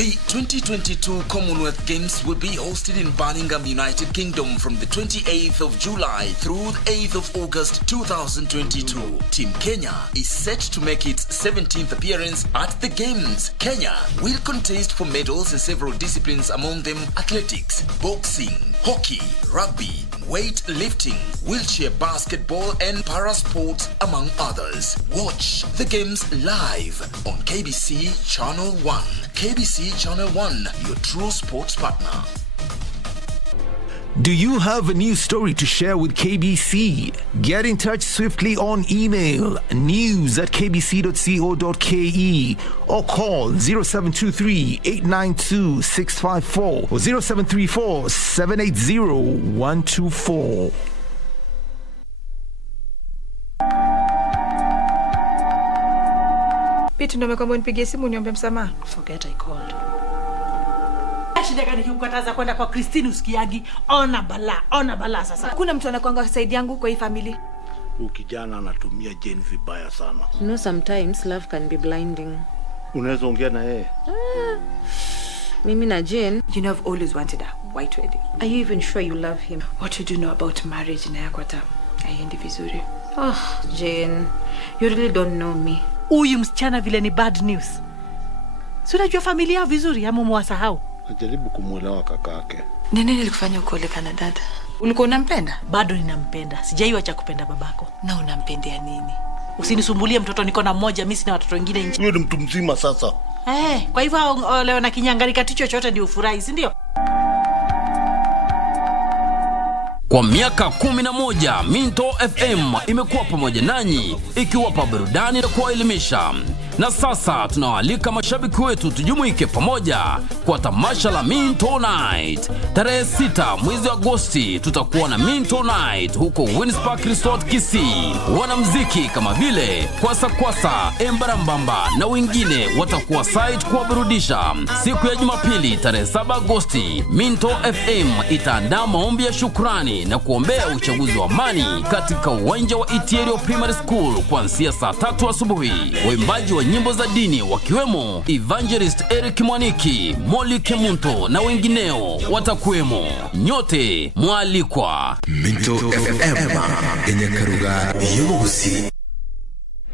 The 2022 Commonwealth Games will be hosted in Birmingham, United Kingdom from the 28th of July through the 8th of August 2022. Team Kenya is set to make its 17th appearance at the Games. Kenya will contest for medals in several disciplines, among them athletics, boxing, hockey, rugby, weightlifting, wheelchair basketball and para-sports, among others. Watch the Games live on KBC Channel 1. KBC Channel 1, your true sports partner. Do you have a news story to share with KBC? Get in touch swiftly on email news@kbc.co.ke or call 0723-892-654 or 0734-780-124. Pitu ndo mekwamba unipigie simu niombe msamaha. Forget I called. Shida gani kukataza kwenda kwa Christine usikiagi? Ona bala sasa. Kuna mtu anakuanga side yangu kwa hii family. Ukijana anatumia Jane vibaya sana. You know, sometimes love can be blinding. Unaweza ongea na yeye? Mimi na Jane, You know, I've always wanted a white wedding. are you even sure you love him? What do you know about marriage na yako hata haiendi vizuri? Oh, Jane, you really don't know me. Huyu msichana vile ni bad news. Si unajua familia yao vizuri ama mwasahau? Najaribu kumuelewa kakake. Nini nilikufanya ukoleka na dada? Ulikuwa unampenda? Bado ninampenda. Sijaiacha kupenda babako. Na unampendea nini? Usinisumbulie mtoto, niko na mmoja, mimi sina watoto wengine nje. Wewe ni mtu mzima sasa. Kwa hivyo leo na kinyangari kati chochote ndio ufurahi, si ndio? Kwa miaka 11 Minto FM imekuwa pamoja nanyi ikiwapa burudani na kuwaelimisha. Na sasa tunawaalika mashabiki wetu tujumuike pamoja kwa tamasha la Minto Night. Tarehe 6 mwezi Agosti tutakuwa na Minto Night huko Winspark Resort Kisii. Wanamuziki kama vile Kwasa, Embarambamba na wengine watakuwa site kuwaburudisha. Siku ya Jumapili tarehe 7 Agosti, Minto FM itaandaa maombi ya shukrani na kuombea uchaguzi wa amani katika uwanja wa Isiolo Primary School kuanzia saa 3 asubuhi. Waimbaji wa nyimbo za dini wakiwemo Evangelist Eric Mwaniki, Molly Kemunto na wengineo watakuwemo. Nyote mwalikwa. Minto FM yenye karuga yusi.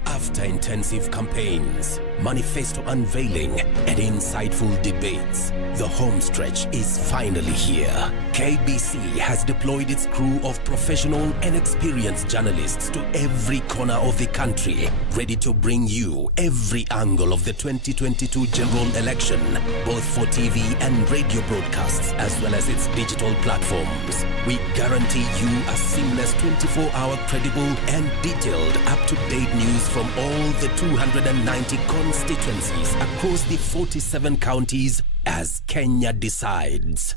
After intensive campaigns, manifesto unveiling, and insightful debates, the home stretch is finally here. KBC has deployed its crew of professional and experienced journalists to every corner of the country, ready to bring you every angle of the 2022 general election, both for TV and radio broadcasts, as well as its digital platforms. We guarantee you a seamless 24-hour credible and detailed up-to-date news from all the 290 constituencies across the 47 counties as Kenya decides.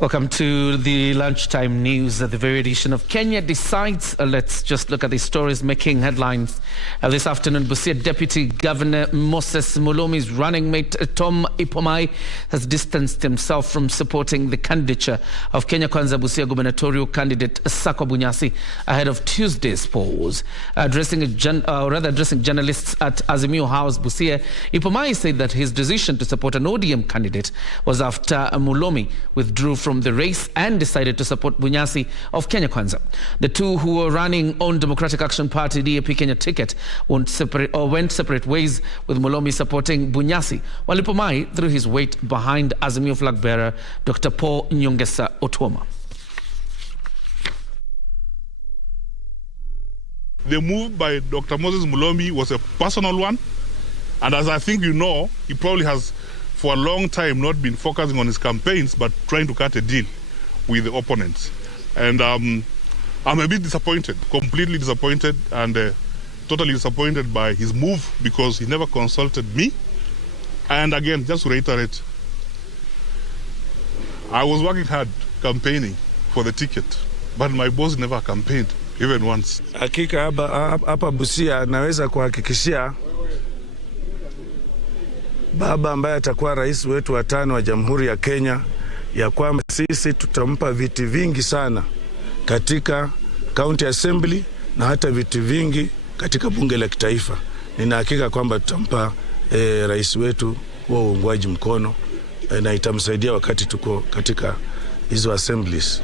Welcome to the Lunchtime News, the very edition of Kenya Decides. Let's just look at the stories making headlines this afternoon. Busia Deputy Governor Moses Mulomi's running mate Tom Ipomai has distanced himself from supporting the candidature of Kenya Kwanza Busia gubernatorial candidate Sako Bunyasi ahead of Tuesday's polls. Addressing journalists at Azimio House, Busia, Ipomai said that his decision to support an ODM candidate was after Mulomi withdrew from the race and decided to support Bunyasi of Kenya Kwanza. The two who were running on Democratic Action Party DAP Kenya ticket went separate ways, with Mulomi supporting Bunyasi, while Ipomai threw his weight behind Azimio flag bearer Dr. Paul Nyongesa Otuoma. The move by Dr. Moses Mulomi was a personal one, and as I think you know, he probably has for a long time not been focusing on his campaigns but trying to cut a deal with the opponents. And I'm a bit disappointed, completely disappointed, and totally disappointed by his move because he never consulted me. And again, just to reiterate, I was working hard campaigning for the ticket, but my boss never campaigned even once. Hakika hapa Busia naweza kuhakikishia baba ambaye atakuwa rais wetu wa 5 wa Jamhuri ya Kenya ya kwamba sisi tutampa viti vingi sana katika County Assembly na hata viti vingi katika bunge la kitaifa. Nina hakika kwamba tutampa rais wetu huo uungwaji mkono na itamsaidia wakati tuko katika hizo assemblies.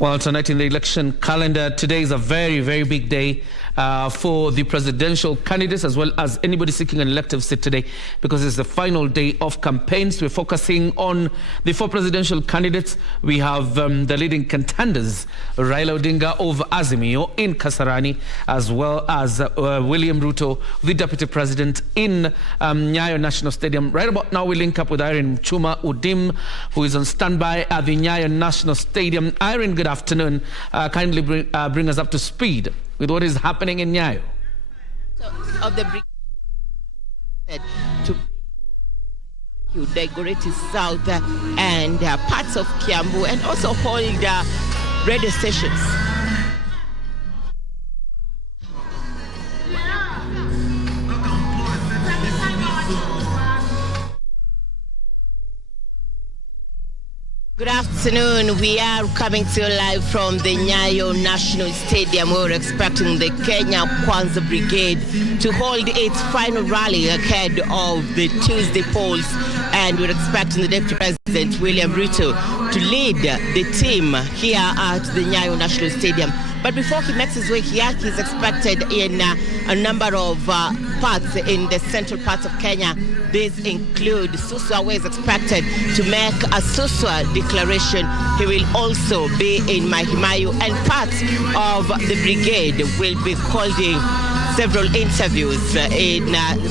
Well, tonight in the election calendar, today is a very, very big day for the presidential candidates as well as anybody seeking an elective seat today, because it's the final day of campaigns. We're focusing on the 4 presidential candidates. We have the leading contenders, Raila Odinga of Azimio in Kasarani, as well as William Ruto, the deputy president in Nyayo National Stadium. Right about now, we link up with Irene Chuma Udim, who is on standby at the Nyayo National Stadium. Irene, good afternoon. Kindly bring us up to speed with what is happening in Nyayo. Of the brigade to Dagoretti South and parts of Kiambu, and also hold radio stations. Good afternoon. We are coming to you live from the Nyayo National Stadium. We're expecting the Kenya Kwanza Brigade to hold its final rally ahead of the Tuesday polls, and we're expecting the Deputy President William Ruto to lead the team here at the Nyayo National Stadium. But before he makes his way here, he's expected in a number of parts in the central parts of Kenya. These include Suswa, where is expected to make a Suswa declaration. He will also be in Mahimayu, and parts of the brigade will be holding several interviews in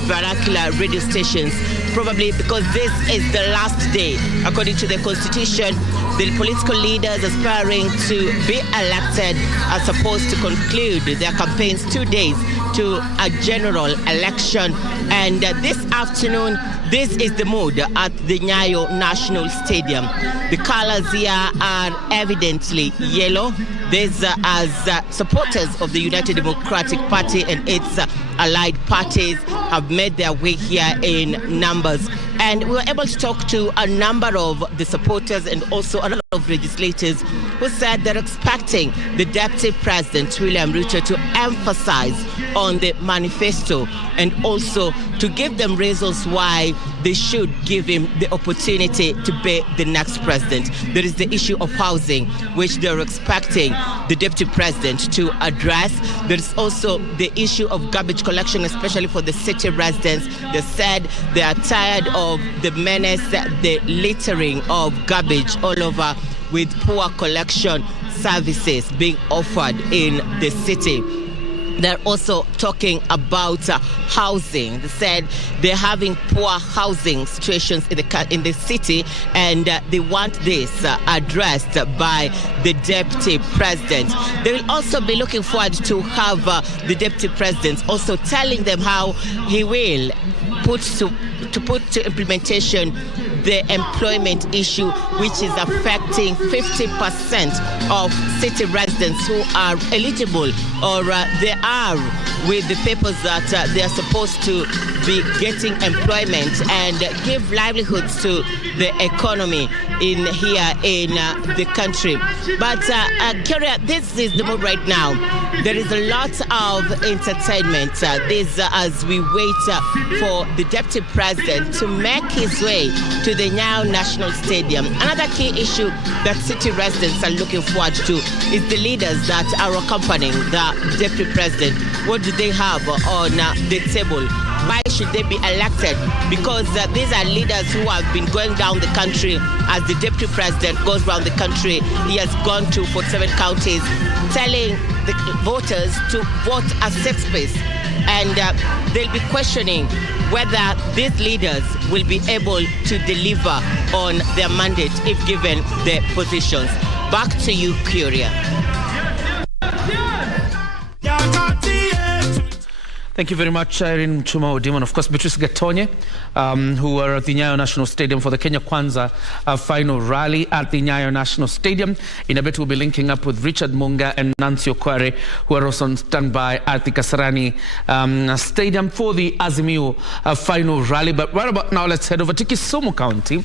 vernacular radio stations, probably because this is the last day. According to the Constitution, the political leaders aspiring to be elected are supposed to conclude their campaigns 2 days to a general election. And this afternoon, this is the mood at the Nyayo National Stadium. The colors here are evidently yellow. These as supporters of the United Democratic Party and its allied parties have made their way here in numbers. And we were able to talk to a number of the supporters and also a lot of legislators who said they're expecting the Deputy President, William Ruto, to emphasize on the manifesto and also to give them reasons why they should give him the opportunity to be the next president. There is the issue of housing, which they're expecting the Deputy President to address. There is also the issue of garbage collection, especially for the city residents. They said they are tired of the menace, the littering of garbage all over, with poor collection services being offered in the city. They're also talking about housing. They said they're having poor housing situations in the city, and they want this addressed by the Deputy President. They will also be looking forward to have the Deputy President also telling them how he will put to implementation the employment issue, which is affecting 50% of city residents who are eligible or they are with the papers that they are supposed to be getting employment and give livelihoods to the economy in here in the country. But Kioria, this is the mood right now. There is a lot of entertainment this as we wait for the Deputy President to make his way to the Nyayo National Stadium. Another key issue that city residents are looking forward to is the leaders that are accompanying the Deputy President. What do they have on the table? Why should they be elected? Because these are leaders who have been going down the country. As the Deputy President goes around the country, he has gone to 47 counties telling the voters to vote a sex space. And they'll be questioning whether these leaders will be able to deliver on their mandate if given their positions. Back to you, Kioria. Thank you very much, Irene Chuma Odimo, and of course Beatrice Gatonye, who were at the Nyayo National Stadium for the Kenya Kwanza final rally at the Nyayo National Stadium. In a bit, we'll be linking up with Richard Munga and Nancy Okware, who are also on standby at the Kasarani Stadium for the Azimio final rally. But right about now, let's head over to Kisumu County.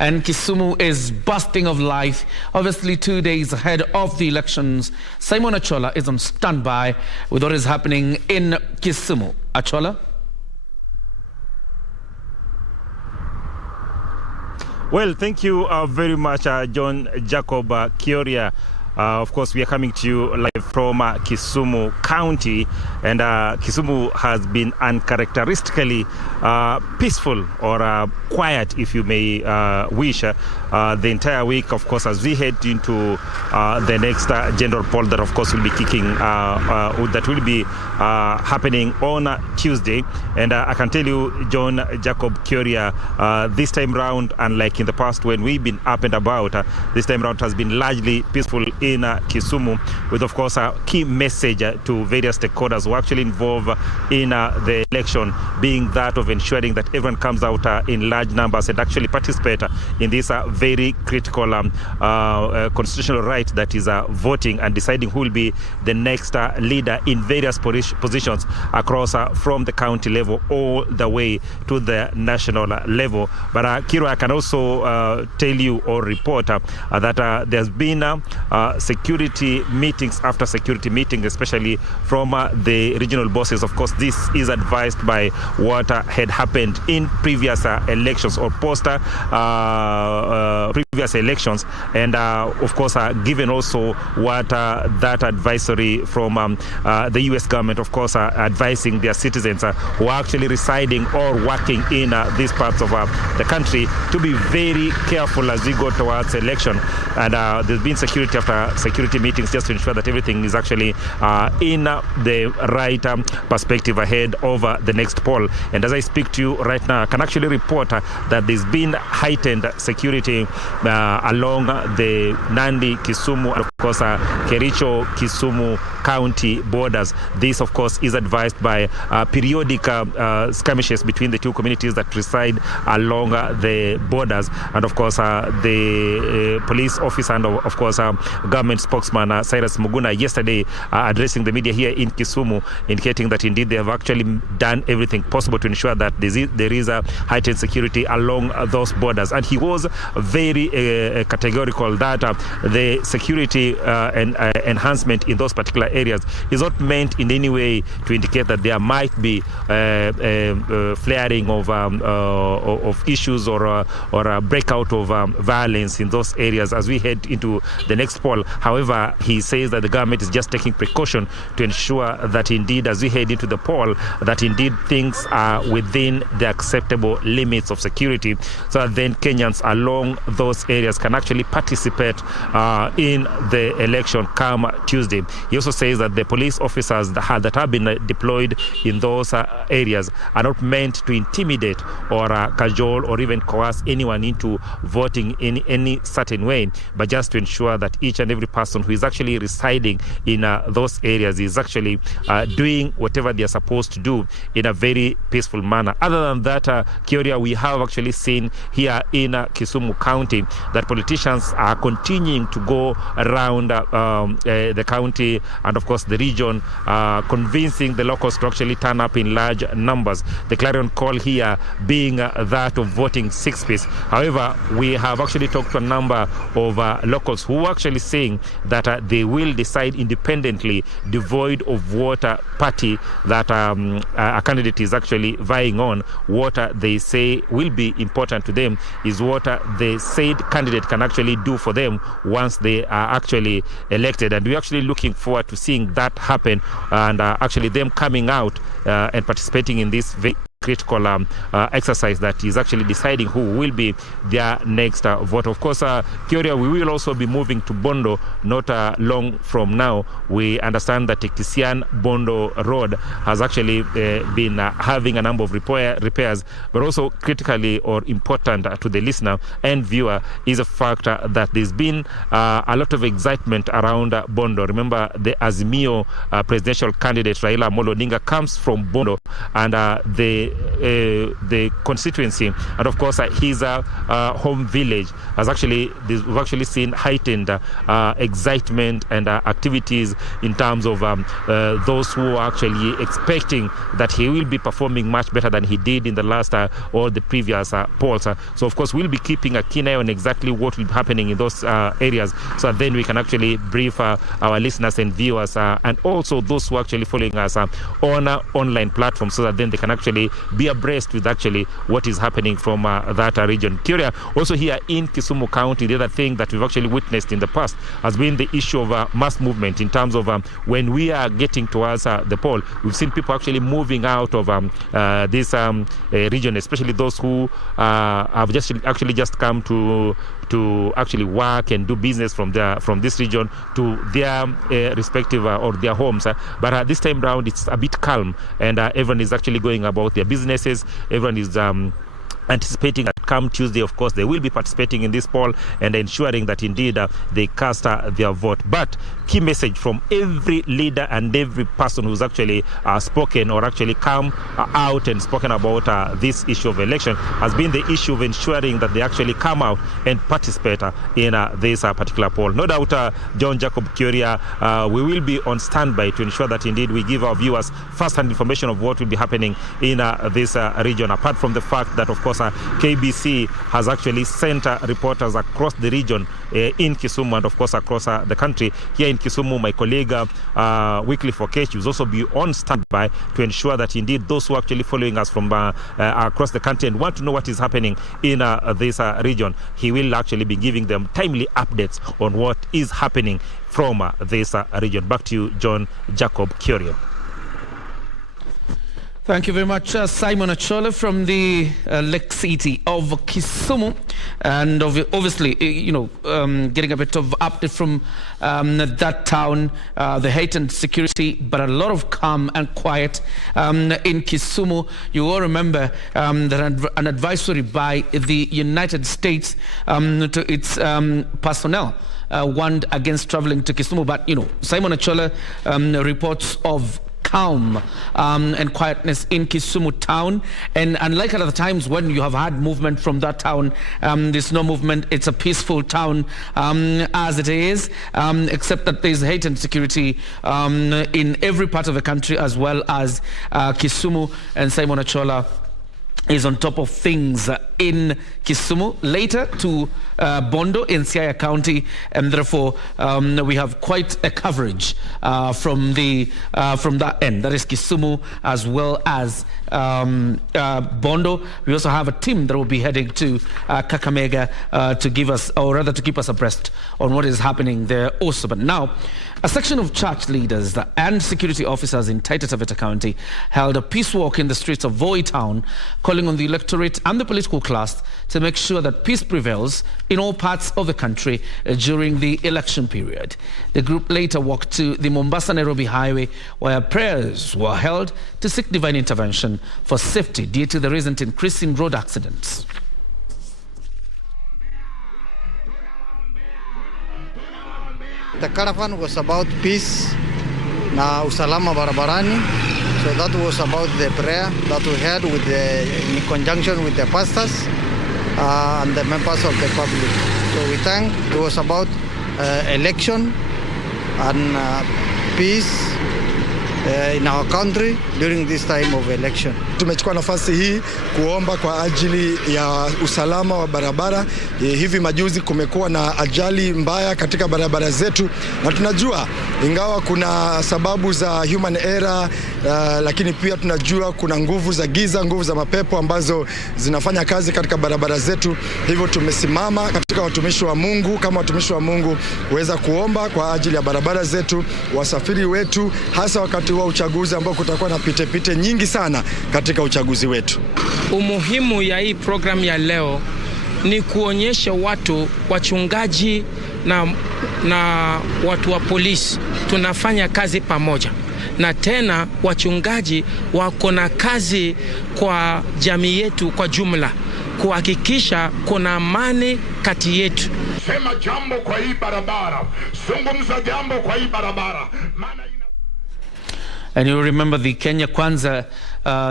And Kisumu is bursting of life, obviously 2 days ahead of the elections. Simon Achola is on standby with what is happening in Kisumu. Achola? Well, thank you very much, John Jacob Kioria. Of course, we are coming to you live from Kisumu County, and Kisumu has been uncharacteristically peaceful or quiet, if you may wish, the entire week, of course, as we head into the next general poll that, of course, will be happening on Tuesday. And I can tell you, John Jacob Kioria, this time round, unlike in the past when we've been up and about, this time round has been largely peaceful in Kisumu, with, of course, a key message to various stakeholders who actually involved in the election being that of ensuring that everyone comes out in large numbers and actually participate in this very critical constitutional right that is voting and deciding who will be the next leader in various positions across from the county level all the way to the national level. But Kiro, I can also tell you or report that there's been security meetings after security meetings, especially from the regional bosses. Of course, this is advised by what had happened in previous elections or post previous elections, and of course given also what that advisory from the US government, of course, advising their citizens who are actually residing or working in these parts of the country to be very careful as we go towards election. And there's been security after security meetings just to ensure that everything is actually in the right perspective ahead of the next poll. And as I speak to you right now, I can actually report that there's been heightened security along the Nandi, Kisumu, and of course Kericho, Kisumu county borders. This, of course, is advised by periodic skirmishes between the two communities that reside along the borders. And of course, the police officer and of course government spokesman Cyrus Muguna yesterday addressing the media here in Kisumu, indicating that indeed they have actually done everything possible to ensure that there is a heightened security along those borders. And he was very categorical that the security and enhancement in those particular areas is not meant in any way to indicate that there might be flaring of issues or a breakout of violence in those areas as we head into the next poll. However, he says that the government is just taking precaution to ensure that indeed as we head into the poll, that indeed things are within the acceptable limits of security, so that then Kenyans along those areas can actually participate in the election come Tuesday. He also says that the police officers that have been deployed in those areas are not meant to intimidate or cajole or even coerce anyone into voting in any certain way, but just to ensure that each and every person who is actually residing in those areas is actually doing whatever they are supposed to do in a very peaceful manner. Other than that, Kioria, we have actually seen here in Kisumu County that politicians are continuing to go around the county and of course the region, convincing the locals to actually turn up in large numbers. The clarion call here being that of voting 6-piece. However, we have actually talked to a number of locals who are actually saying that they will decide independently, devoid of what party that a candidate is actually vying on. What they say will be important to them is what the said candidate can actually do for them once they are actually elected. And we're actually looking forward to seeing that happen and actually them coming out and participating in this critical exercise that is actually deciding who will be their next vote. Of course, Kioria, we will also be moving to Bondo not long from now. We understand that Kisian-Bondo Road has actually been having a number of repairs, but also critically or important to the listener and viewer is a fact that there's been a lot of excitement around Bondo. Remember, the Azimio presidential candidate Raila Amolo Odinga comes from Bondo, and the constituency, and of course his home village we've actually seen heightened excitement and activities in terms of those who are actually expecting that he will be performing much better than he did in the last or the previous polls. So of course we'll be keeping a keen eye on exactly what will be happening in those areas, so that then we can actually brief our listeners and viewers and also those who are actually following us on online platforms, so that then they can actually be abreast with actually what is happening from that region. Kioria, also here in Kisumu County, the other thing that we've actually witnessed in the past has been the issue of mass movement in terms of when we are getting towards the poll. We've seen people actually moving out of this region, especially those who have just come to actually work and do business from this region to their respective or their homes. But this time round, it's a bit calm, and everyone is actually going about their businesses. Everyone is anticipating that come Tuesday, of course, they will be participating in this poll and ensuring that indeed they cast their vote. But key message from every leader and every person who's actually spoken or actually come out and spoken about this issue of election has been the issue of ensuring that they actually come out and participate in this particular poll. No doubt, John Jacob Kioria, we will be on standby to ensure that indeed we give our viewers first-hand information of what will be happening in this region, apart from the fact that, of course, KBC has actually sent reporters across the region in Kisumu and, of course, across the country. Here in Kisumu, my colleague Weekly for Kesh will also be on standby to ensure that indeed those who are actually following us from across the country and want to know what is happening in this region, he will actually be giving them timely updates on what is happening from this region. Back to you, John Jacob Kioria. Thank you very much, Simon Achola from the Lake City of Kisumu. And obviously, getting a bit of update from that town, the hate and security, but a lot of calm and quiet in Kisumu. You all remember that an advisory by the United States to its personnel warned against traveling to Kisumu. But, Simon Achola reports of calm and quietness in Kisumu town, and unlike other times when you have had movement from that town, there's no movement. It's a peaceful town as it is, except that there's hate and security in every part of the country as well as Kisumu. And Simon Achola is on top of things in Kisumu, later to Bondo in Siaya County, and therefore we have quite a coverage from that end. That is Kisumu as well as Bondo. We also have a team that will be heading to Kakamega to give us, or rather to keep us abreast on what is happening there also. But now, a section of church leaders and security officers in Taita Taveta County held a peace walk in the streets of Voi town, calling on the electorate and the political class to make sure that peace prevails in all parts of the country during the election period. The group later walked to the Mombasa-Nairobi highway, where prayers were held to seek divine intervention for safety due to the recent increase in road accidents. The caravan was about peace na usalama barabarani. So that was about the prayer that we had in conjunction with the pastors and the members of the public. So we thank. It was about election and peace in our country during this time of election. Tumechukua nafasi hii kuomba kwa ajili ya usalama wa barabara. Hivi majuzi kumekuwa na ajali mbaya katika barabara zetu, na tunajua ingawa kuna sababu za human error, lakini pia tunajua kuna nguvu za giza, nguvu za mapepo ambazo zinafanya kazi katika barabara zetu. Hivyo tumesimama katika watumishi wa Mungu, kama watumishi wa Mungu, kuweza kuomba kwa ajili ya barabara zetu, wasafiri wetu, hasa wakati wa uchaguzi ambao kutakuwa na pite nyingi sana katika katika uchaguzi wetu. Umuhimu ya hii program ya leo ni kuonyesha watu, wachungaji na watu wa polisi tunafanya kazi pamoja, na tena wachungaji wako na kazi kwa jamii yetu kwa jumla, kuhakikisha kuna amani kati yetu. Sema jambo kwa hii barabara, zungumza jambo kwa hii barabara. And you remember the Kenya Kwanza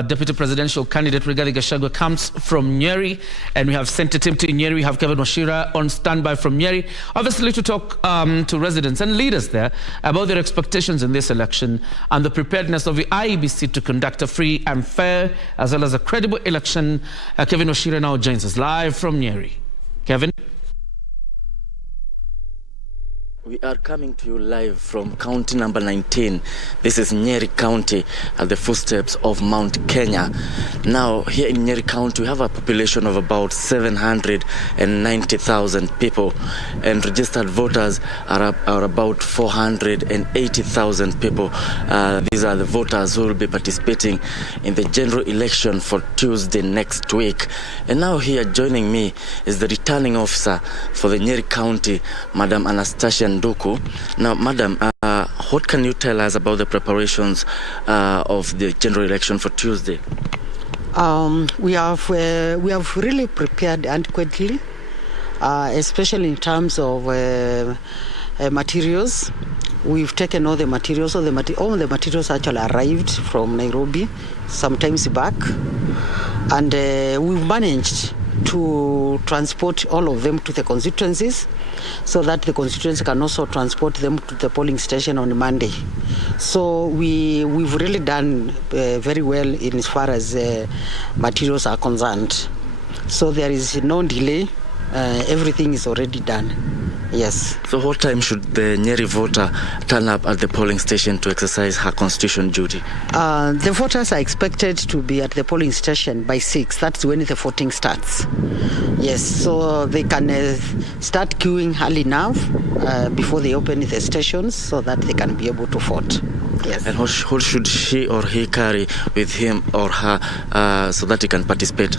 deputy presidential candidate Rigathi Gachagua comes from Nyeri, and we have sent a team to Nyeri. We have Kevin Washira on standby from Nyeri, obviously to talk to residents and leaders there about their expectations in this election and the preparedness of the IEBC to conduct a free and fair as well as a credible election. Kevin Washira now joins us live from Nyeri. Kevin? We are coming to you live from county number 19. This is Nyeri County at the footsteps of Mount Kenya. Now, here in Nyeri County, we have a population of about 790,000 people, and registered voters are about 480,000 people. These are the voters who will be participating in the general election for Tuesday next week. And now here joining me is the returning officer for the Nyeri County, Madam Anastasia Nduku. Now, Madam, what can you tell us about the preparations of the general election for Tuesday? We have really prepared adequately, especially in terms of materials. We've taken all the materials. All the materials actually arrived from Nairobi sometimes back, and we've managed to transport all of them to the constituencies so that the constituencies can also transport them to the polling station on Monday. So we've really done very well in as far as materials are concerned. So there is no delay. Everything is already done. Yes. So what time should the Nyeri voter turn up at the polling station to exercise her constitutional duty? The voters are expected to be at the polling station by 6. That's when the voting starts. Yes, so they can start queuing early enough before they open the stations so that they can be able to vote. Yes. And what should she or he carry with him or her so that he can participate?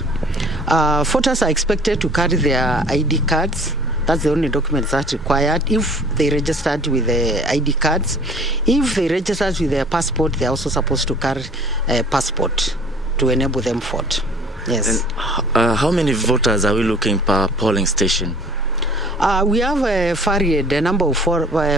Voters are expected to carry their ID cards. That's the only document that's required if they registered with the ID cards. If they registered with their passport, they're also supposed to carry a passport to enable them vote. Yes. And how many voters are we looking per polling station? We have a varied number of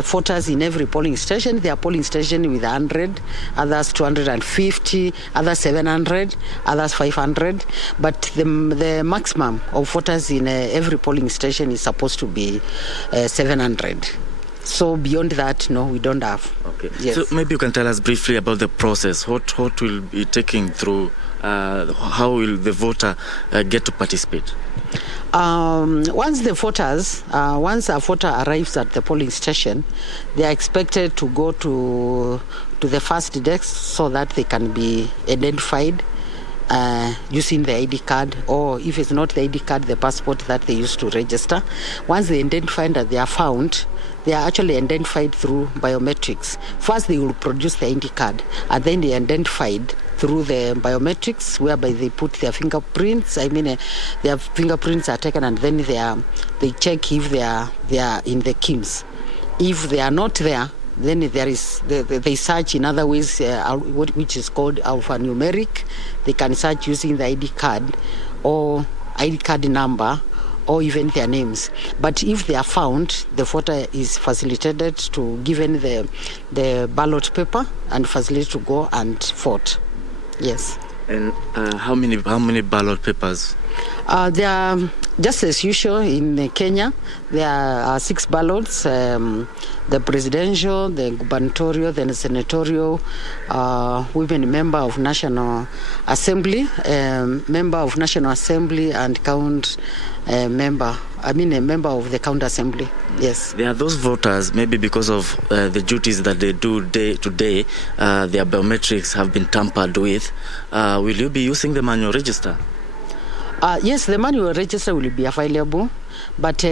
voters in every polling station. There are polling stations with 100, others 250, others 700, others 500. But the maximum of voters in every polling station is supposed to be 700. So beyond that, no, we don't have. Okay. Yes. So maybe you can tell us briefly about the process. What will be taking through? How will the voter get to participate? Once a voter arrives at the polling station, they are expected to go to the first desk so that they can be identified using the ID card, or if it's not the ID card, the passport that they used to register. Once they identify that they are found, they are actually identified through biometrics. First, they will produce the ID card, and then they are identified through the biometrics, whereby they put their fingerprints. Their fingerprints are taken, and then they check if they are in the KIMS. If they are not there, then they search in other ways, which is called alphanumeric. They can search using the ID card or ID card number, or even their names. But if they are found, the voter is facilitated to given the ballot paper and facilitated to go and vote. Yes. And how many ballot papers? There are, just as usual in Kenya, there are 6 ballots: the presidential, the gubernatorial, the senatorial, women member of National Assembly, member of National Assembly, and count a member of the county assembly. Yes. There are those voters, maybe because of the duties that they do day to day, their biometrics have been tampered with. Will you be using the manual register? Yes, the manual register will be available. but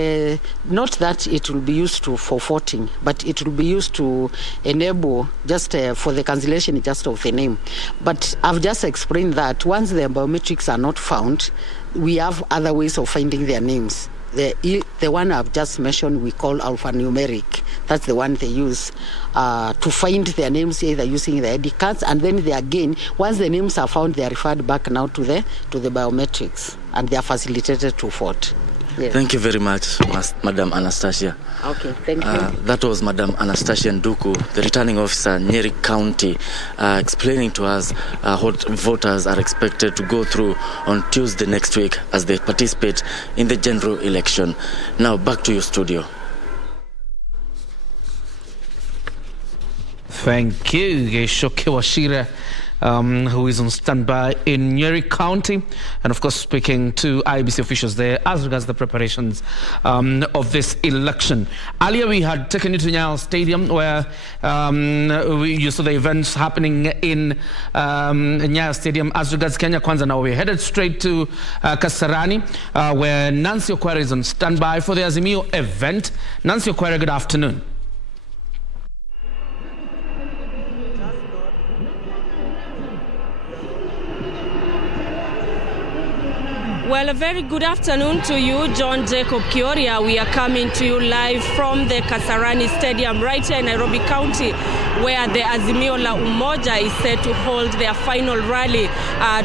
not that it will be used for voting, but it will be used to enable just for the cancellation just of the name. But I've just explained that once the biometrics are not found, we have other ways of finding their names. The one I've just mentioned we call alphanumeric. That's the one they use to find their names, either using the ID cards, and then they again, once the names are found, they are referred back now to the biometrics, and they are facilitated to vote. Yes. Thank you very much, Madam Anastasia. Okay, thank you. That was Madam Anastasia Nduku, the returning officer, Nyeri County, explaining to us what voters are expected to go through on Tuesday next week as they participate in the general election. Now, back to your studio. Thank you, Geshoke Washira. Who is on standby in Nyeri County, and of course speaking to IEBC officials there as regards the preparations of this election. Earlier we had taken you to Nyayo Stadium where you saw the events happening in Nyayo Stadium as regards Kenya Kwanza. Now we're headed straight to Kasarani where Nancy Okwara is on standby for the Azimio event. Nancy Okwara, good afternoon. Well, a very good afternoon to you, John Jacob Kioria. We are coming to you live from the Kasarani Stadium right here in Nairobi County, where the Azimio la Umoja is set to hold their final rally.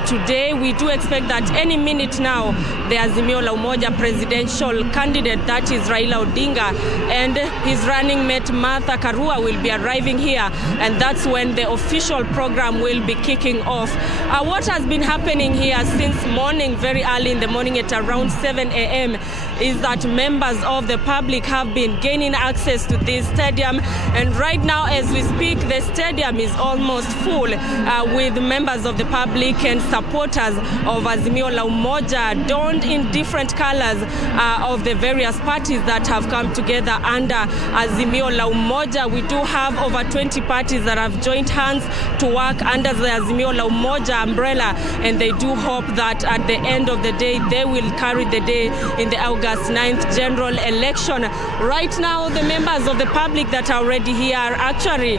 Today, we do expect that any minute now, the Azimio la Umoja presidential candidate, that is Raila Odinga, and his running mate Martha Karua will be arriving here, and that's when the official program will be kicking off. What has been happening here since morning, very early in the morning at around 7 a.m. is that members of the public have been gaining access to this stadium, and right now as we speak the stadium is almost full with members of the public and supporters of Azimio la Umoja donned in different colors of the various parties that have come together under Azimio la Umoja. We do have over 20 parties that have joined hands to work under the Azimio la Umoja umbrella, and they do hope that at the end of the day they will carry the day in the August 9th general election. Right now, the members of the public that are already here are actually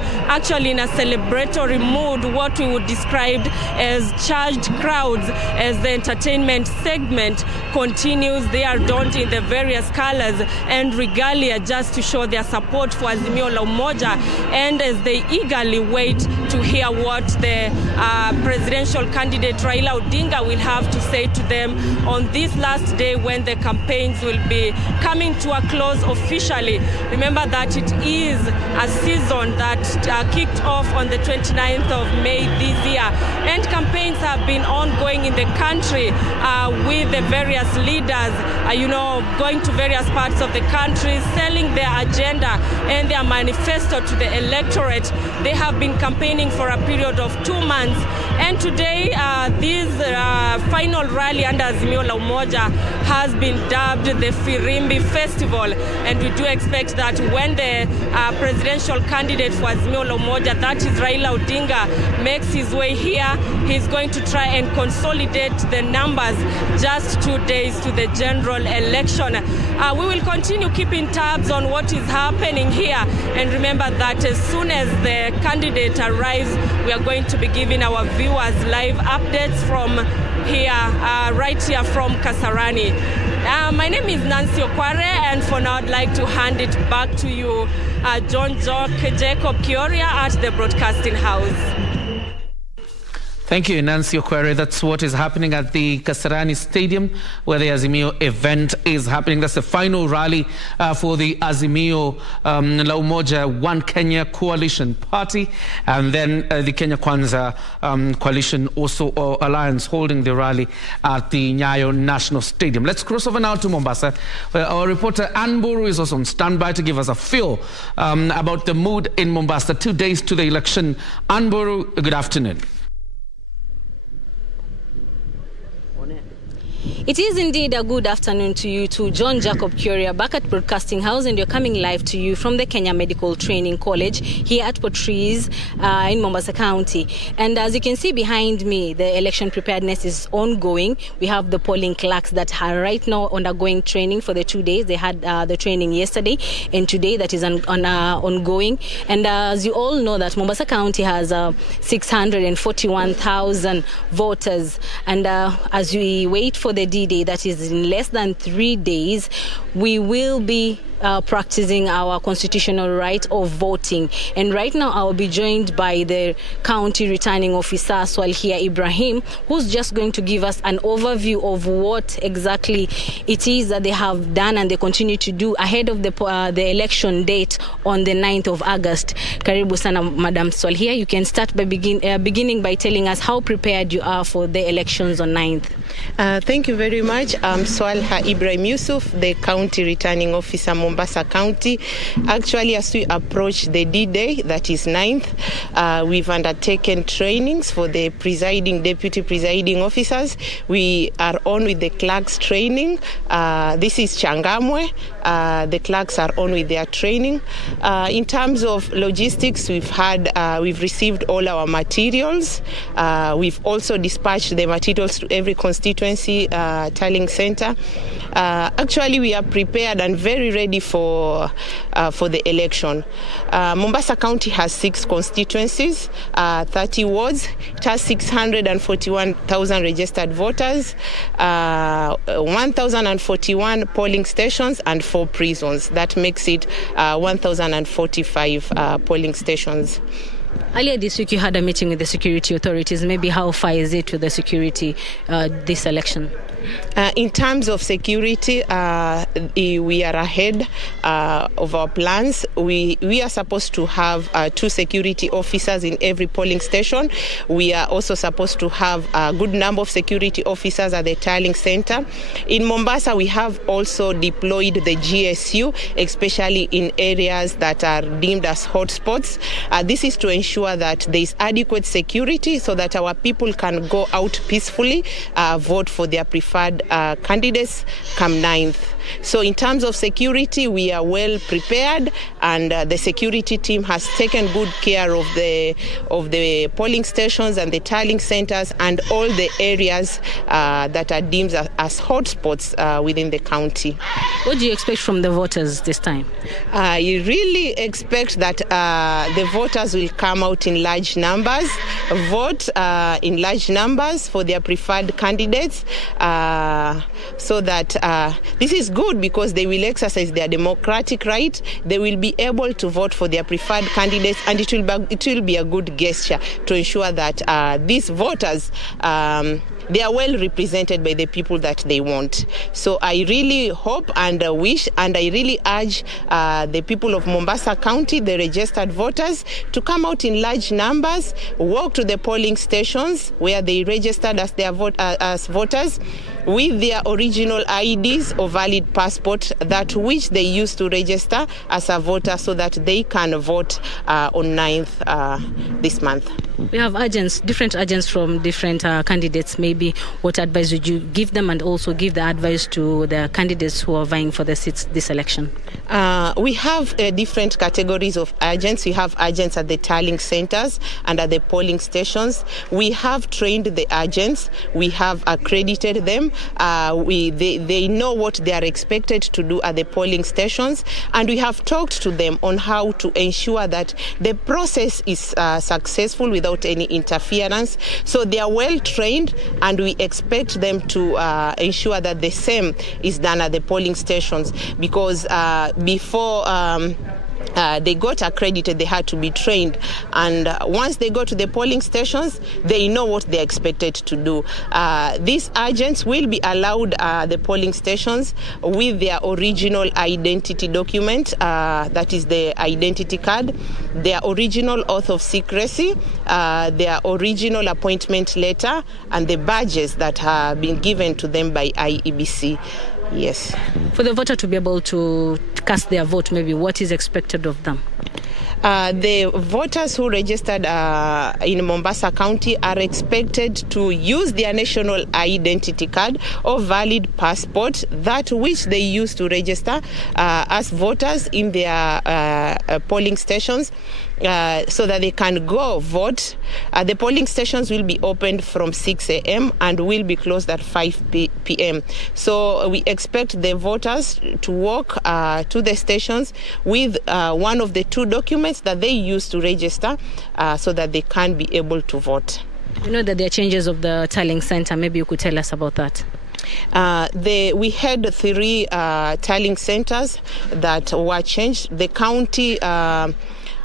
in a celebratory mood, what we would describe as charged crowds as the entertainment segment continues. They are donned in the various colors and regalia just to show their support for Azimio la Umoja, and as they eagerly wait to hear what the presidential candidate Raila Odinga will have to say to them on this last day when the campaigns will be coming to a close officially. Remember that it is a season that kicked off on the 29th of May this year, and campaigns have been ongoing in the country with the various leaders, going to various parts of the country, selling their agenda and their manifesto to the electorate. They have been campaigning for a period of 2 months, and today this final rally under Azimio la Umoja has been dubbed the Firimbi Festival, and we do expect that when the presidential candidate for Azimio la Umoja, that is Raila Odinga, makes his way here, he's going to try and consolidate the numbers just 2 days to the general election. We will continue keeping tabs on what is happening here, and remember that as soon as the candidate arrives, we are going to be giving our viewers live updates from here, right here from Kasarani. My name is Nancy Okwara, and for now I'd like to hand it back to you, John Jacob Kioria at the Broadcasting House. Thank you, Nancy Okwara. That's what is happening at the Kasarani Stadium, where the Azimio event is happening. That's the final rally for the Azimio la Umoja One Kenya Coalition Party, and then the Kenya Kwanza Coalition also Alliance holding the rally at the Nyayo National Stadium. Let's cross over now to Mombasa, where our reporter Anburu is also on standby to give us a feel about the mood in Mombasa 2 days to the election. Anburu, good afternoon. It is indeed a good afternoon to you, to John Jacob Kioria back at Broadcasting House, and you're coming live to you from the Kenya Medical Training College here at Portrees in Mombasa County. And as you can see behind me, the election preparedness is ongoing. We have the polling clerks that are right now undergoing training for the 2 days. They had the training yesterday and today that is ongoing. And as you all know that Mombasa County has 641,000 voters. And as we wait for the D-Day, that is in less than 3 days, we will be practicing our constitutional right of voting. And right now I will be joined by the county returning officer Swalhia Ibrahim, who's just going to give us an overview of what exactly it is that they have done and they continue to do ahead of the election date on the 9th of August. Karibu sana, Madam Swalhia. You can start by beginning by telling us how prepared you are for the elections on 9th. Thank you very much. I'm Swalha Ibrahim Yusuf, the county returning officer, Mombasa County. Actually, as we approach the D-Day, that is 9th, we've undertaken trainings for the deputy presiding officers. We are on with the clerks training. This is Changamwe. The clerks are on with their training. In terms of logistics, we've received all our materials. We've also dispatched the materials to every constituency tallying center. Actually, we are prepared and very ready for the election. Mombasa County has 6 constituencies, 30 wards. It has 641,000 registered voters, 1,041 polling stations, and 4 prisons. That makes it 1,045 polling stations. Earlier this week, you had a meeting with the security authorities. Maybe how far is it with the security this election? In terms of security, we are ahead of our plans. We are supposed to have 2 security officers in every polling station. We are also supposed to have a good number of security officers at the tallying center. In Mombasa, we have also deployed the GSU, especially in areas that are deemed as hotspots. This is to ensure that there is adequate security so that our people can go out peacefully, vote for their preferred candidates come 9th. So in terms of security, we are well prepared, and the security team has taken good care of the polling stations and the tallying centers and all the areas that are deemed as hotspots within the county. What do you expect from the voters this time? You really expect that the voters will come out in large numbers, vote in large numbers for their preferred candidates, so that this is good because they will exercise their democratic right. They will be able to vote for their preferred candidates, and it will be a good gesture to ensure that these voters they are well represented by the people that they want. So I really hope and wish, and I really urge the people of Mombasa County, the registered voters, to come out in large numbers, walk to the polling stations where they registered as as voters, with their original IDs or valid passport, that which they used to register as a voter, so that they can vote on 9th this month. We have different agents from different candidates. Maybe what advice would you give them, and also give the advice to the candidates who are vying for the seats this election? We have different categories of agents. We have agents at the tallying centers and at the polling stations. We have trained the agents. We have accredited them. They know what they are expected to do at the polling stations, and we have talked to them on how to ensure that the process is successful without any interference. So they are well trained, and we expect them to ensure that the same is done at the polling stations, because before they got accredited, they had to be trained, and once they go to the polling stations, they know what they're expected to do. These agents will be allowed the polling stations with their original identity document, that is the identity card, their original oath of secrecy, their original appointment letter, and the badges that have been given to them by IEBC. Yes. For the voter to be able to cast their vote, maybe what is expected of them? The voters who registered in Mombasa County are expected to use their national identity card or valid passport, that which they use to register as voters in their polling stations, so that they can go vote. The polling stations will be opened from 6 a.m. and will be closed at 5 p.m. So we expect the voters to walk to the stations with one of the two documents that they use to register, so that they can be able to vote. You know that there are changes of the tallying center. Maybe you could tell us about that. We had 3 tallying centers that were changed. The county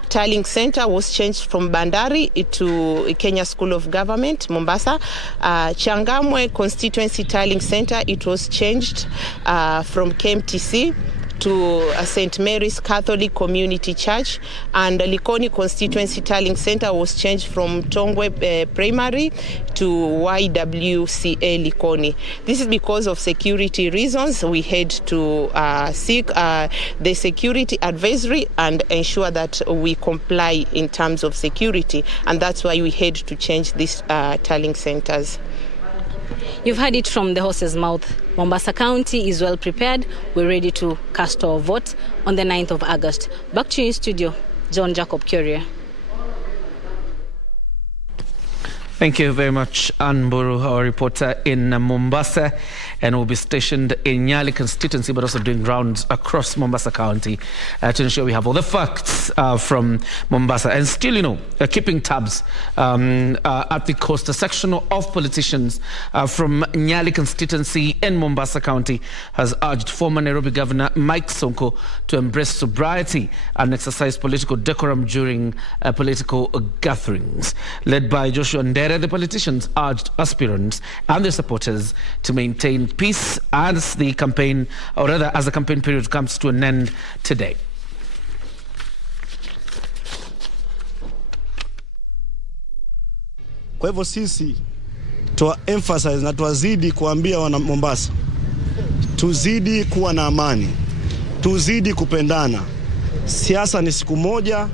tallying center was changed from Bandari to Kenya School of Government, Mombasa. Changamwe constituency tallying center, it was changed from KMTC to St. Mary's Catholic Community Church, and Likoni constituency tallying center was changed from Tongwe Primary to YWCA Likoni. This is because of security reasons. We had to seek the security advisory and ensure that we comply in terms of security, and that's why we had to change these tallying centers. You've heard it from the horse's mouth. Mombasa County is well prepared. We're ready to cast our vote on the 9th of August. Back to you in studio, John Jacob Kioria. Thank you very much, Ann Buru, our reporter in Mombasa, and will be stationed in Nyeri constituency, but also doing rounds across Mombasa County to ensure we have all the facts from Mombasa. And still, keeping tabs at the coast, a section of politicians from Nyeri constituency in Mombasa County has urged former Nairobi Governor Mike Sonko to embrace sobriety and exercise political decorum during political gatherings. Led by Joshua Ndere, the politicians urged aspirants and their supporters to maintain peace as the campaign, or rather as the campaign period comes to an end today. Kwa hivyo sisi tuwa emphasize na tuwazidi kuambia wana Mombasa, tuzidi kuwa na amani, tuzidi kupendana. Siasa ni siku moja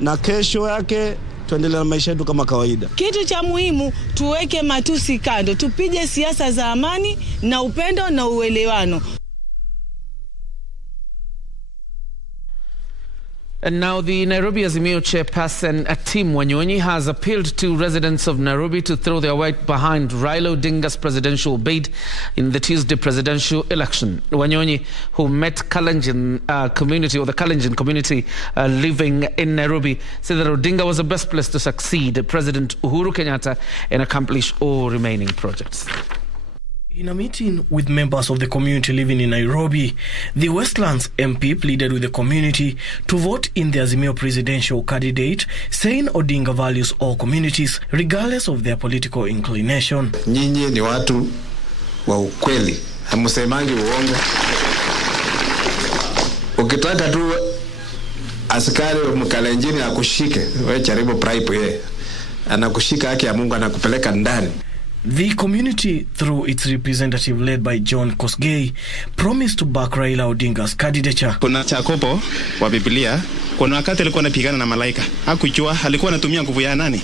na kesho yake tuendelee na maisha yetu kama kawaida. Kitu cha muhimu, tuweke matusi kando, tupige siasa za amani na upendo na uelewano. And now the Nairobi Azimio chairperson, Tim Wanyonyi, has appealed to residents of Nairobi to throw their weight behind Raila Odinga's presidential bid in the Tuesday presidential election. Wanyonyi, who met Kalenjin community, or the Kalenjin community living in Nairobi, said that Odinga was the best place to succeed President Uhuru Kenyatta and accomplish all remaining projects. In a meeting with members of the community living in Nairobi, the Westlands MP pleaded with the community to vote in the Azimio presidential candidate, saying Odinga values all communities regardless of their political inclination. Nyinyi ni watu wa ukweli, hamusemangi uongo. Ukitaka tu askari mkalenjini akushike, wewe jaribu bribe yeye. Anakushika haki ya Mungu, anakupeleka ndani. The community, through its representative led by John Kosgei, promised to back Raila Odinga's candidature. Kuna Yakobo wa Biblia, kuna wakati alikuwa anapigana na malaika. Hakujua alikuwa anatumia nguvu ya nani?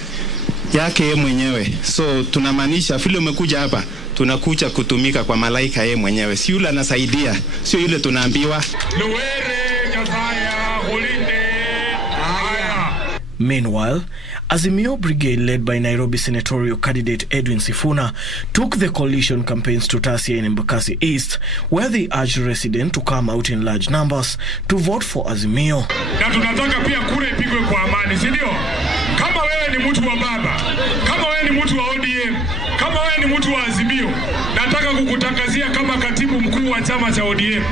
Yake mwenyewe. So tunamaanisha vile umekuja hapa, tunakuja kutumika kwa malaika yeye mwenyewe. Si yule anasaidia, sio yule tunaambiwa. Meanwhile, Azimio Brigade, led by Nairobi senatorial candidate Edwin Sifuna, took the coalition campaigns to Tasia and Embakasi East, where they urged residents to come out in large numbers to vote for Azimio. Na tunataka pia kura ipigwe kwa amani, si ndio? Kama wewe ni mtu wa baba, kama wewe ni mtu wa ODM, kama wewe ni mtu wa Azimio, nataka kukutangazia kama katibu mkuu wa chama cha ODM.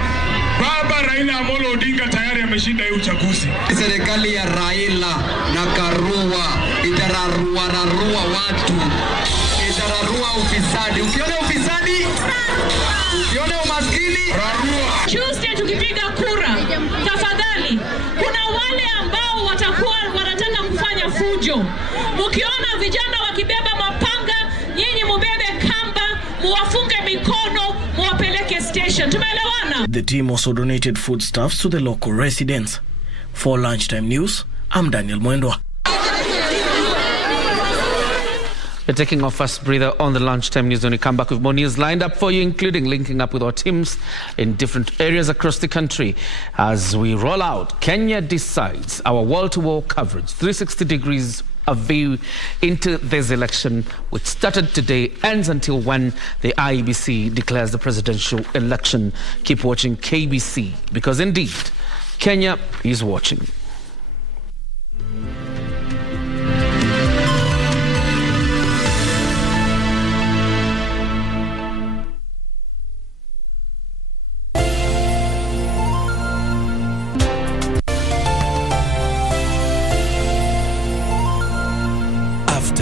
Baba Raila Amolo Odinga tayari ameshinda hii uchaguzi. Serikali ya Raila na Karua itararua watu. Itararua ufisadi. Ukiona ufisadi, ukiona umaskini, rarua. Tuesday tukipiga kura, tafadhali, kuna wale ambao watakuwa wanataka kufanya fujo. Mkiona vijana wakibeba mapanga, nyinyi mubebe kamba, muwafunge mikono, muwapeleke station. Tumeelewana? The team also donated foodstuffs to the local residents. For Lunchtime News, I'm Daniel Mwendwa. We're taking our first breather on the Lunchtime News. When we come back with more news lined up for you, including linking up with our teams in different areas across the country as we roll out Kenya Decides, our wall-to-wall coverage, 360 degrees of view into this election, which started today, ends until when the IEBC declares the presidential election. Keep watching KBC, because indeed, Kenya is watching.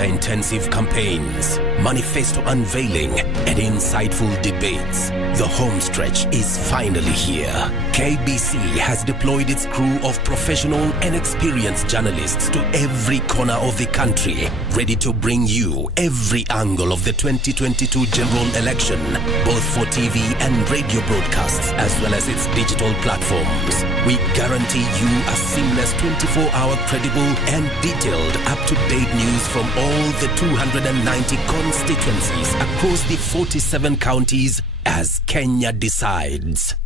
Intensive campaigns, manifesto unveiling, and insightful debates, the home stretch is finally here. KBC has deployed its crew of professional and experienced journalists to every corner of the country, ready to bring you every angle of the 2022 general election, both for TV and radio broadcasts, as well as its digital platforms. We guarantee you a seamless 24-hour credible and detailed up-to-date news from all the 290 constituencies across the 47 counties as Kenya decides.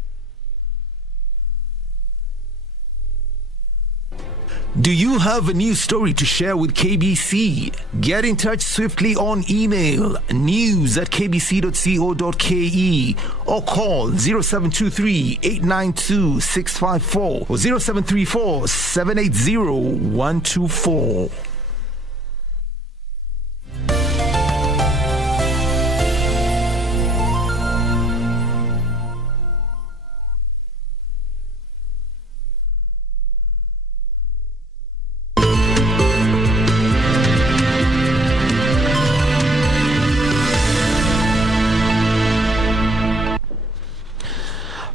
Do you have a news story to share with KBC? Get in touch swiftly on email news@kbc.co.ke or call 0723-892-654 or 0734-780-124.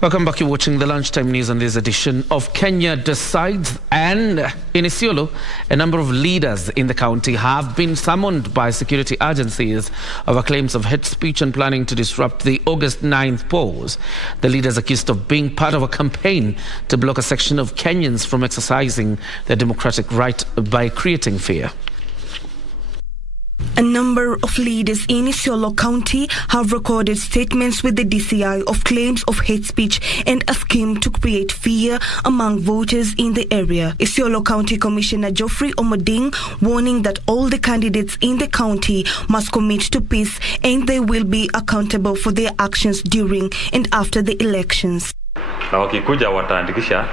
Welcome back. You're watching the Lunchtime News on this edition of Kenya Decides. And in Isiolo, a number of leaders in the county have been summoned by security agencies over claims of hate speech and planning to disrupt the August 9th polls. The leaders accused of being part of a campaign to block a section of Kenyans from exercising their democratic right by creating fear. A number of leaders in Isiolo County have recorded statements with the DCI of claims of hate speech and a scheme to create fear among voters in the area. Isiolo County Commissioner Geoffrey Omoding warning that all the candidates in the county must commit to peace and they will be accountable for their actions during and after the elections. Na wakikuja wataandikisha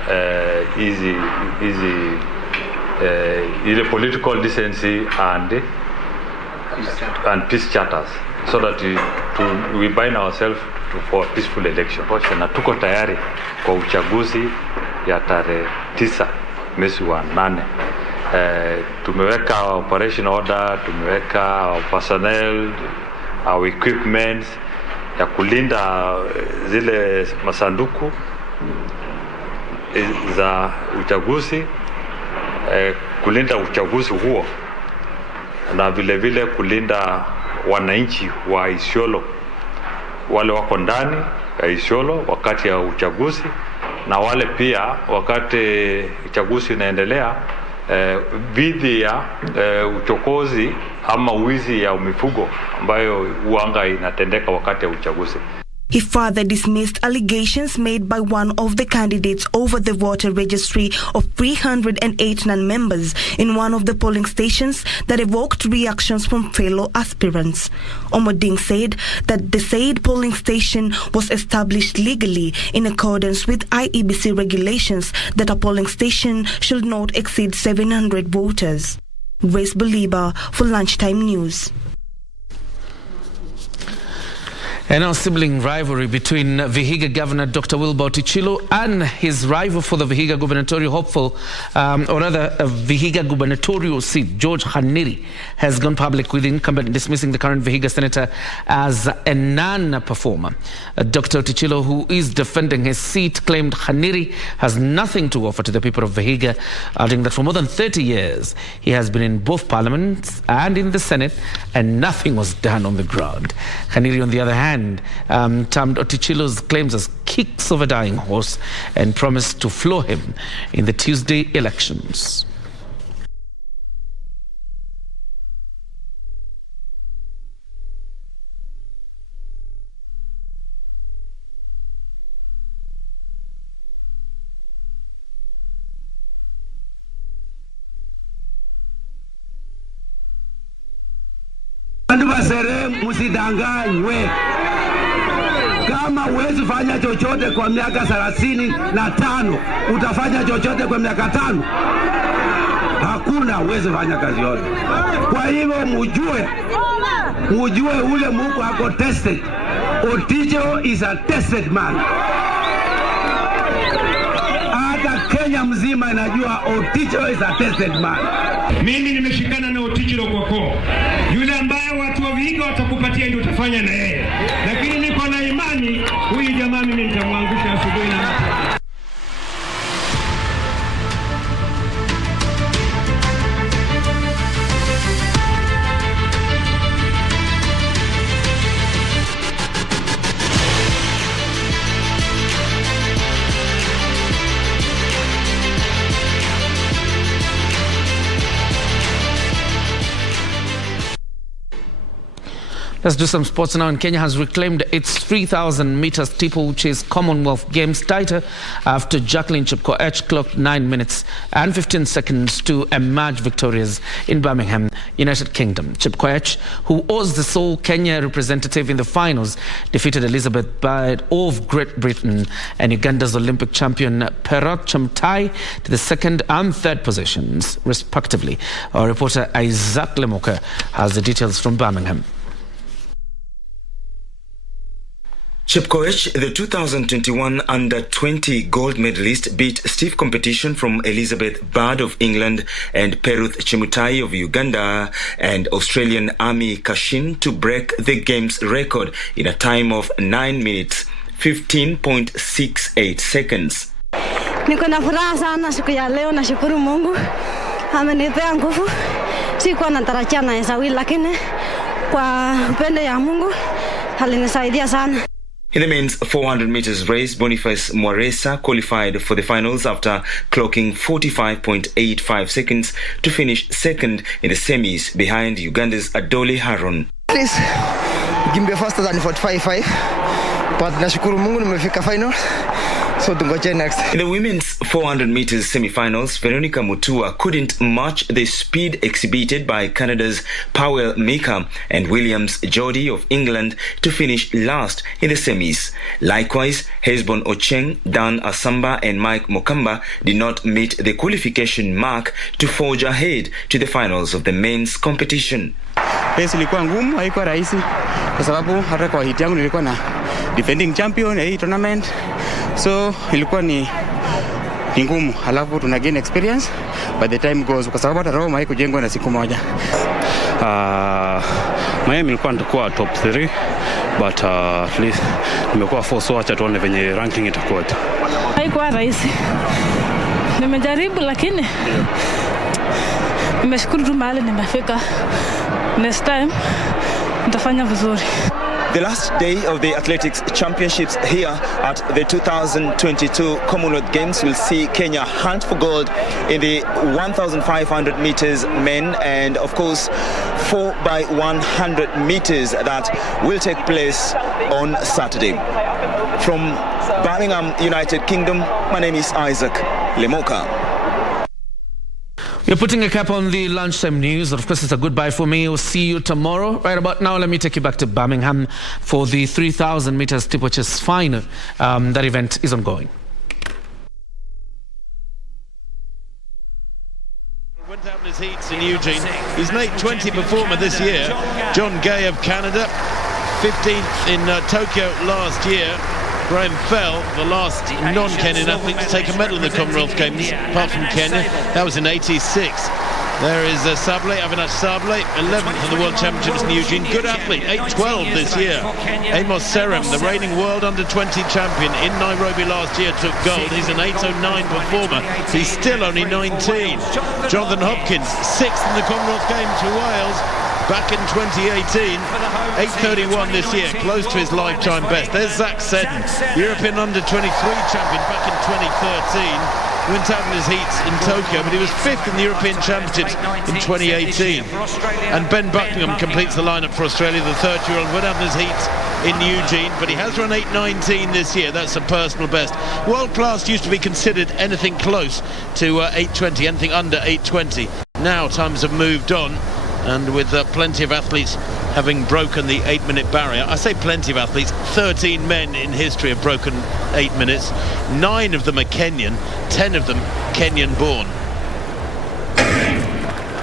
ile political decency and peace charters so that we bind ourselves for a peaceful election. Na tuko tayari kwa uchaguzi ya tarehe 9 mwezi wa 8. Tumeweka operation order, tumeweka personnel, our equipment ya kulinda zile masanduku za uchaguzi, kulinda uchaguzi huo na vile vile kulinda wananchi wa Isiolo wale wako ndani ya Isiolo wakati ya uchaguzi na wale pia wakati uchaguzi unaendelea dhidi ya uchokozi ama wizi ya mifugo ambayo uanga inatendeka wakati ya uchaguzi. He further dismissed allegations made by one of the candidates over the voter registry of 308 non-members in one of the polling stations that evoked reactions from fellow aspirants. Omoding said that the said polling station was established legally in accordance with IEBC regulations that a polling station should not exceed 700 voters. Grace Baliba for Lunchtime News. And now sibling rivalry between Vihiga Governor Dr. Wilbur Otichilo and his rival for the Vihiga gubernatorial hopeful, Vihiga gubernatorial seat, George Nyeri, has gone public with incumbent dismissing the current Vihiga senator as a non-performer. Dr. Otichilo, who is defending his seat, claimed Nyeri has nothing to offer to the people of Vihiga, adding that for more than 30 years he has been in both parliaments and in the Senate and nothing was done on the ground. Nyeri, on the other hand, termed Otichilo's claims as kicks of a dying horse and promised to floor him in the Tuesday elections. Sere msidanganywe. Kama huwezi fanya chochote kwa miaka 35, utafanya chochote kwa miaka 5? Hakuna, huwezi fanya kazi yote. Kwa hivyo mujue ule Mungu ako tested. Oticho is a tested man. Hata Kenya mzima inajua Oticho is a tested man. Mimi nimeshikana na Oticho kwa koo. Yule ambaye watu wa Vihiga watakupatia ndio utafanya na yeye. Lakini niko na imani huyu jamaa mimi nitamwangusha asubuhi na mapema. Let's do some sports now. And Kenya has reclaimed its 3,000 meter steeplechase Commonwealth Games title after Jacqueline Chepkoech clocked 9 minutes and 15 seconds to emerge victorious in Birmingham, United Kingdom. Chepkoech, who was the sole Kenya representative in the finals, defeated Elizabeth Bird of Great Britain and Uganda's Olympic champion Perot Chemtai to the second and third positions, respectively. Our reporter Isaac Lemoka has the details from Birmingham. Chepkoech, the 2021 under-20 gold medalist, beat stiff competition from Elizabeth Bird of England and Peruth Chemutai of Uganda and Australian Ami Kashin to break the game's record in a time of 9 minutes, 15.68 seconds. Niko na furaha sana siku ya leo, nashukuru Mungu. Amenipea nguvu. Sikuwa natarajia naweza win, lakini kwa upendo ya Mungu alinisaidia sana. In the men's 400 meters race, Boniface Mwaresa qualified for the finals after clocking 45.85 seconds to finish second in the semis behind Uganda's Adoli Haron. Please, give me faster than 45.5, but nashukuru Mungu nimefika final. So to go next. In the women's 400 meters semi-finals, Veronica Mutua couldn't match the speed exhibited by Canada's Powell Mika and Williams Jody of England to finish last in the semis. Likewise, Hezbon Ocheng, Dan Asamba and Mike Mokamba did not meet the qualification mark to forge ahead to the finals of the men's competition. Pesi ilikuwa ngumu, haikuwa rahisi kwa sababu hata kwa hit yangu nilikuwa na defending champion ya hii tournament. So ilikuwa ni ngumu, halafu tuna gain experience by the time goes kwa sababu hata Roma haikujengwa na siku moja. Miami ilikuwa nitakuwa top 3 but at least nimekuwa 4, so acha tuone venye ranking itakuwa. Haikuwa rahisi. Nimejaribu lakini nimeshukuru tu mahali nimefika. Next time nitafanya vizuri. The last day of the Athletics Championships here at the 2022 Commonwealth Games will see Kenya hunt for gold in the 1,500 meters men and, of course, 4x100 meters that will take place on Saturday. From Birmingham, United Kingdom, my name is Isaac Lemoka. You're putting a cap on the lunchtime news. Of course, it's a goodbye for me. We'll see you tomorrow. Right about now, let me take you back to Birmingham for the 3,000 meters steeplechase final. That event is ongoing. Went out in his heats in Eugene. He's an 8:20 performer this year. John Gay of Canada, 15th in Tokyo last year. Graham Fell, the last non-Kenyan athlete to take a medal in the Commonwealth Games, apart from Kenya. That was in '86. There is Sable, Avinash Sable, 11th in the World Championships in Eugene. Good athlete, 8:12 this year. Amos Serem, the reigning World Under-20 champion in Nairobi last year, took gold. He's an 8:09 performer. He's still only 19. Jonathan Hopkins, 6th in the Commonwealth Games for Wales. Back in 2018, 8:31 this year, close to his lifetime best. There's Zach Seddon, European Under-23 champion back in 2013. Went out in his heats in Tokyo, but he was 5th in the European Championships in 2018. And Ben Buckingham completes the lineup for Australia, the 30-year-old, went out in his heats in Eugene, but he has run 8:19 this year. That's a personal best. World class used to be considered anything close to 8:20, anything under 8:20. Now times have moved on. and with plenty of athletes having broken the 8-minute barrier. I say plenty of athletes, 13 men in history have broken 8 minutes. 9 of them are Kenyan, 10 of them Kenyan born.